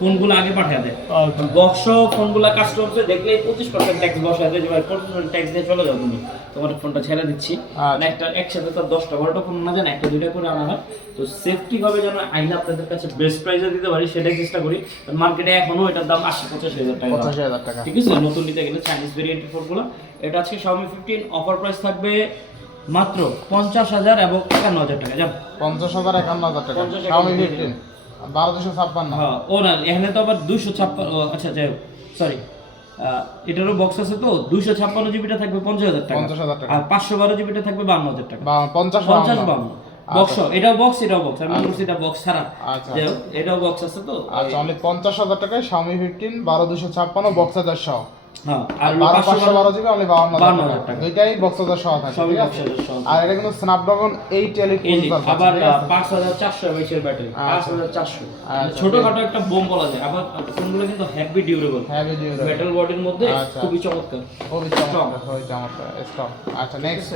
ফোনগুলো আগে পাঠিয়ে দেয়। বক্স ফোনগুলো কাস্টমারকে দেখলেই 25% ট্যাক্স বসায় দেয় যে ভাই 25% ট্যাক্স দিয়ে চলে যাও তুমি, তোমার ফোনটা ছেড়ে দিচ্ছি। মানে একটা একসাথে তো 10টা 12টা ফোন না, জান একটা দুইটা করে আনা হয়। তো সেফটি ভাবে যেন আইনা আপনাদের কাছে বেস্ট প্রাইসে দিতে পারি সেটাই চেষ্টা করি। মার্কেটে এখনো এটার দাম 80-85 হাজার টাকা। 85,000 টাকা। ঠিক আছে, নতুন নিতে গেলে চাইনিজ ভেরিয়েন্টের ফোনগুলো। এটা আজকে Xiaomi 15 অফার প্রাইস থাকবে মাত্র 50,000 এবং 51,000 টাকা। যান 50,000 51,000 টাকা। 50,000 Xiaomi 15 1256। হ্যাঁ, ও না এখানে তো আবার 256, আচ্ছা যাই হোক, সরি, এটারও বক্স আছে তো 256 জিবিটা থাকবে 50,000 টাকা, 50,000 টাকা। আর 512 জিবিটা থাকবে 52,000 টাকা। 50 52 বক্স, এটাও বক্স এটাও বক্স, আমি বলছি এটা বক্স ছাড়া। আচ্ছা। যাই হোক, এটাও বক্স আছে তো। আচ্ছা, অনলি 50,000 টাকায় Xiaomi 15 12256 বক্স চার্জার সহ। হ্যাঁ, আর 512 জিবি অনলি 52,000 টাকা। দুইটাই বক্স চার্জার সহ থাকে, সবই ঠিক box আছে? charger সহ। আর এটা কিন্তু স্ন্যাপড্রাগন 8 Elite প্রসেসর পাচ্ছেন, আবার ঠিক আছে? 5400 mAh এর ব্যাটারি, 5400। আচ্ছা, ছোটখাটো একটা বোম বলা যায়। আবার ফোনগুলো কিন্তু heavy durable, heavy durable, metal বডির মধ্যে আচ্ছা, খুবই চমৎকার। খুবই চমৎকার, খুবই চমৎকার স্টক। আচ্ছা, নেক্সট